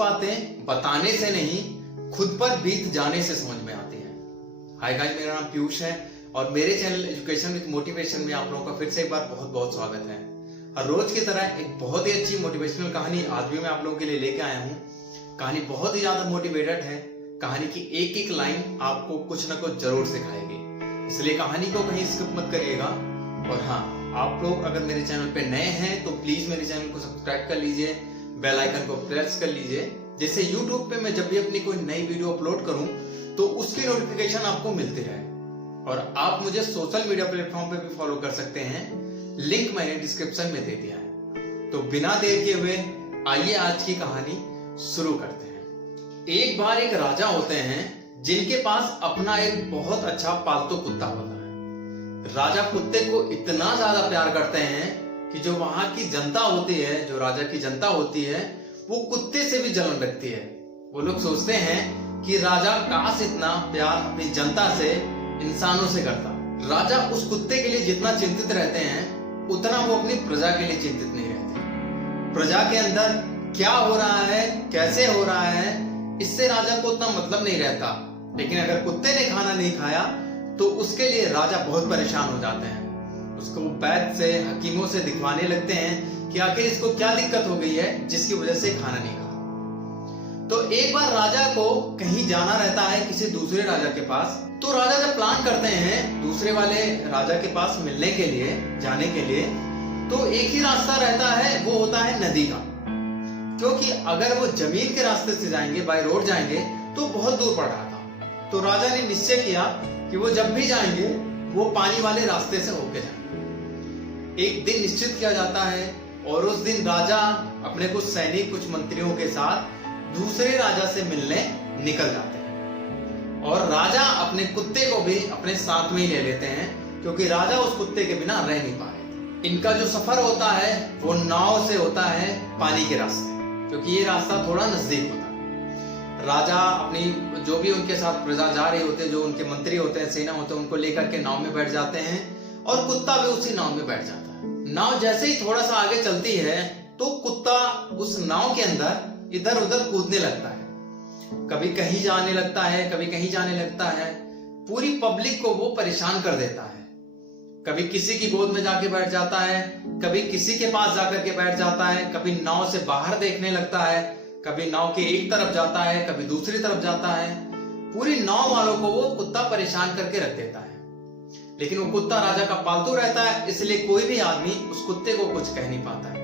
बातें बताने से नहीं, खुद पर बीत जाने से समझ में आती हैं। हाय गाइस, मेरा नाम पीयूष है और मेरे चैनल एजुकेशन विद मोटिवेशन में आप लोगों का फिर से एक बार बहुत बहुत स्वागत है। हर रोज की तरह एक बहुत ही अच्छी मोटिवेशनल कहानी आज भी मैं आप लोगों के लिए लेके आया हूँ। कहानी बहुत ही ज्यादा मोटिवेटेड है। कहानी की एक एक लाइन आपको कुछ ना कुछ जरूर सिखाएगी, इसलिए कहानी को कहीं स्किप मत करिएगा। और हाँ, आप लोग अगर मेरे चैनल पे नए हैं तो प्लीज मेरे चैनल को सब्सक्राइब कर लीजिए, बेल आइकन को प्रेस कर लीजिए, जिससे YouTube पे मैं जब भी अपनी कोई नई वीडियो अपलोड करूं तो उसकी नोटिफिकेशन आपको मिलती रहे। और आप मुझे सोशल मीडिया प्लेटफॉर्म पे भी फॉलो कर सकते हैं, लिंक मैंने डिस्क्रिप्शन में दे दिया है। तो बिना देर के हुए आइए आज की कहानी शुरू करते हैं। एक बार एक राजा होते हैं जिनके पास अपना एक बहुत अच्छा पालतू कुत्ता होता है। राजा कुत्ते को इतना ज्यादा प्यार करते हैं कि जो वहां की जनता होती है, जो राजा की जनता होती है, वो कुत्ते से भी जलन रखती है। वो लोग सोचते हैं कि राजा काश इतना प्यार अपनी जनता से, इंसानों से करता। राजा उस कुत्ते के लिए जितना चिंतित रहते हैं उतना वो अपनी प्रजा के लिए चिंतित नहीं रहते। प्रजा के अंदर क्या हो रहा है, कैसे हो रहा है, इससे राजा को उतना मतलब नहीं रहता। लेकिन अगर कुत्ते ने खाना नहीं खाया तो उसके लिए राजा बहुत परेशान हो जाते हैं। उसको वैद्य से, हकीमों से दिखवाने लगते हैं कि आखिर इसको क्या दिक्कत हो गई है जिसकी वजह से खाना नहीं खा। तो एक बार राजा को कहीं जाना रहता है किसी दूसरे राजा के पास। तो राजा जब प्लान करते हैं दूसरे वाले राजा के पास मिलने के लिए, जाने के लिए, तो एक ही रास्ता रहता है, वो होता है नदी का। क्योंकि अगर वो जमीन के रास्ते से जाएंगे, बाय रोड जाएंगे, तो बहुत दूर पड़ रहा था। तो राजा ने निश्चय किया कि वो जब भी जाएंगे वो पानी वाले रास्ते से होके जाएंगे। एक दिन निश्चित किया जाता है और उस दिन राजा अपने कुछ सैनिक, कुछ मंत्रियों के साथ दूसरे राजा से मिलने निकल जाते हैं। और राजा अपने कुत्ते को भी अपने साथ में ही ले लेते हैं, क्योंकि राजा उस कुत्ते के बिना रह नहीं पा रहे थे। इनका जो सफर होता है वो नाव से होता है पानी के रास्ते, क्योंकि ये रास्ता थोड़ा नजदीक होता है। राजा अपनी जो भी उनके साथ प्रजा जा रही होते, जो उनके मंत्री होते हैं, सेना होते हैं, उनको लेकर के नाव में बैठ जाते हैं और कुत्ता भी उसी नाव में बैठ जाता है। नाव जैसे ही थोड़ा सा आगे चलती है तो कुत्ता उस नाव के अंदर इधर उधर कूदने लगता है। कभी कहीं जाने लगता है, कभी कहीं जाने लगता है। पूरी पब्लिक को वो परेशान कर देता है। कभी किसी की गोद में जाके बैठ जाता है, कभी किसी के पास जाकर के बैठ जाता है, कभी नाव से बाहर देखने लगता है, कभी नाव के एक तरफ जाता है, कभी दूसरी तरफ जाता है। पूरी नाव वालों को वो कुत्ता परेशान करके रख देता है। लेकिन वो कुत्ता राजा का पालतू रहता है, इसलिए कोई भी आदमी उस कुत्ते को कुछ कह नहीं पाता है।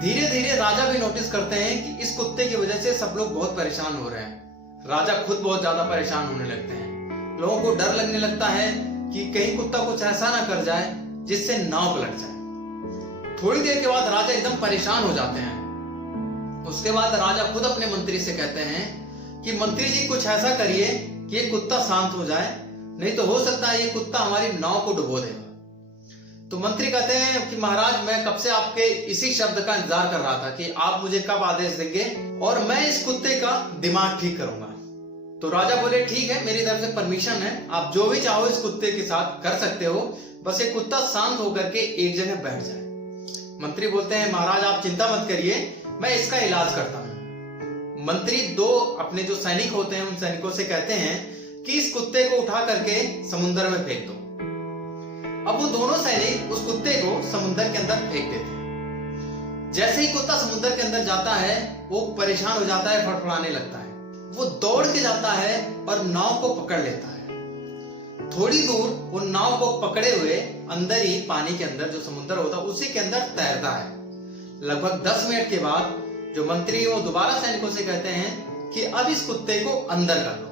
धीरे धीरे राजा भी नोटिस करते हैं कि इस कुत्ते की वजह से सब लोग बहुत परेशान हो रहे हैं। राजा खुद बहुत ज्यादा परेशान होने लगते हैं। लोगों को डर लगने लगता है कि कहीं कुत्ता कुछ ऐसा ना कर जाए जिससे नाव पलट जाए। थोड़ी देर के बाद राजा एकदम परेशान हो जाते हैं। उसके बाद राजा खुद अपने मंत्री से कहते हैं कि मंत्री जी कुछ ऐसा करिए कि ये कुत्ता शांत हो जाए, नहीं तो हो सकता है ये कुत्ता हमारी नाव को डुबो देगा। तो मंत्री कहते हैं कि महाराज, मैं कब से आपके इसी शब्द का इंतजार कर रहा था कि आप मुझे कब आदेश देंगे और मैं इस कुत्ते का दिमाग ठीक करूंगा। तो राजा बोले, ठीक है, मेरी तरफ से परमिशन है, आप जो भी चाहो इस कुत्ते के साथ कर सकते हो, बस ये कुत्ता शांत होकर के एक जगह बैठ जाए। मंत्री बोलते हैं, महाराज आप चिंता मत करिए, मैं इसका इलाज करता हूं। मंत्री दो अपने जो सैनिक होते हैं उन सैनिकों से कहते हैं कि इस कुत्ते को उठा करके समुद्र में फेंक दो। अब वो दोनों सैनिक उस कुत्ते को समुद्र के अंदर फेंक देते हैं। जैसे ही कुत्ता समुद्र के अंदर जाता है वो परेशान हो जाता है, फड़फड़ाने लगता है। वो दौड़ के जाता है और नाव को पकड़ लेता है। थोड़ी दूर वो नाव को पकड़े हुए अंदर ही पानी के अंदर जो समुद्र होता है उसी के अंदर तैरता है। लगभग 10 मिनट के बाद जो मंत्री वो दोबारा सैनिकों से कहते हैं कि अब इस कुत्ते को अंदर कर लो।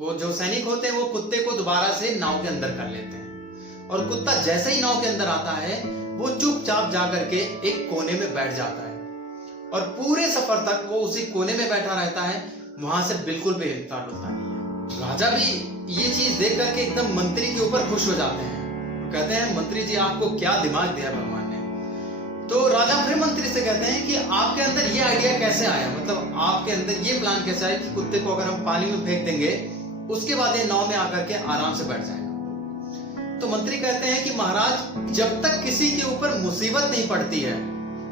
वो जो सैनिक होते हैं वो कुत्ते को दोबारा से नाव के अंदर कर लेते हैं और कुत्ता जैसे ही नाव के अंदर आता है वो चुपचाप जाकर के एक कोने में बैठ जाता है और पूरे सफर तक वो उसी कोने में बैठा रहता है, वहां से बिल्कुल भी हिलता डुलता नहीं है। राजा भी ये चीज देख करके एकदम मंत्री के ऊपर खुश हो जाते हैं। तो कहते हैं, मंत्री जी आपको क्या दिमाग दिया भगवान ने। तो राजा फिर मंत्री से कहते हैं कि आपके अंदर ये आइडिया कैसे आया, मतलब आपके अंदर ये प्लान कैसे आया कि कुत्ते को अगर हम पानी में फेंक देंगे उसके बाद ये नाव में आकर के आराम से बैठ जाएगा। तो मंत्री कहते हैं कि महाराज, जब तक किसी के ऊपर मुसीबत नहीं पड़ती है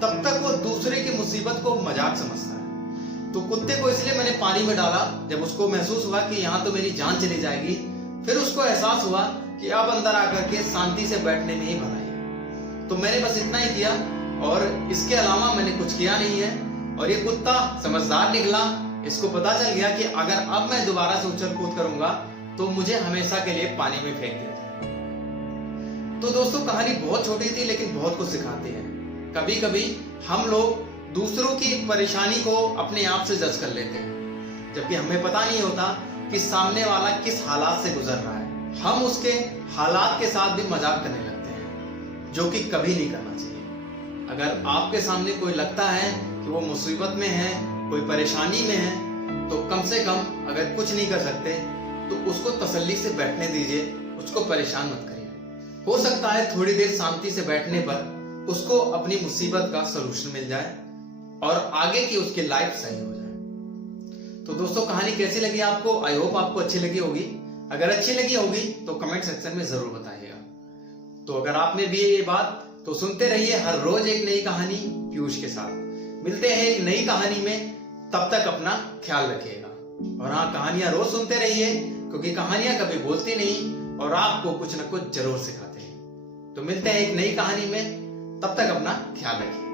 तब तक वो दूसरे की मुसीबत को मजाक समझता है। तो कुत्ते को इसलिए मैंने पानी में डाला, जब उसको महसूस हुआ कि यहाँ तो मेरी जान चली जाएगी, फिर उसको एहसास हुआ कि अब अंदर आकर के शांति से बैठने में ही भलाई है। तो मैंने बस इतना ही किया और इसके अलावा मैंने कुछ किया नहीं है। और ये कुत्ता समझदार निकला, इसको पता चल गया कि अगर अब मैं दोबारा से उछल कूद करूंगा तो मुझे हमेशा के लिए पानी में फेंक देता है। तो दोस्तों कहानी बहुत छोटी थी लेकिन बहुत कुछ सिखाती है। कभी कभी हम लोग दूसरों की परेशानी को अपने आप से जज कर लेते हैं, जबकि हमें पता नहीं होता कि सामने वाला किस हालात से गुजर रहा है। हम उसके हालात के साथ भी मजाक करने लगते हैं, जो कि कभी नहीं करना चाहिए। अगर आपके सामने कोई लगता है कि वो मुसीबत में है, कोई परेशानी में है, तो कम से कम अगर कुछ नहीं कर सकते तो उसको तसल्ली से बैठने दीजिए, उसको परेशान मत करिए। हो सकता है थोड़ी देर शांति से बैठने पर उसको अपनी मुसीबत का सलूशन मिल जाए और आगे की उसकी लाइफ सही हो जाए। तो दोस्तों कहानी कैसी लगी आपको? आई होप आपको अच्छी लगी होगी। अगर अच्छी लगी होगी तो कमेंट सेक्शन में जरूर बताइएगा। तो अगर आपने भी ये बात, तो सुनते रहिए हर रोज एक नई कहानी पीयूष के साथ। मिलते हैं एक नई कहानी में, तब तक अपना ख्याल रखिएगा। और हाँ, कहानियां रोज सुनते रहिए, क्योंकि कहानियां कभी बोलती नहीं और आपको कुछ न कुछ जरूर सिखाते हैं। तो मिलते हैं एक नई कहानी में, तब तक अपना ख्याल रखिए।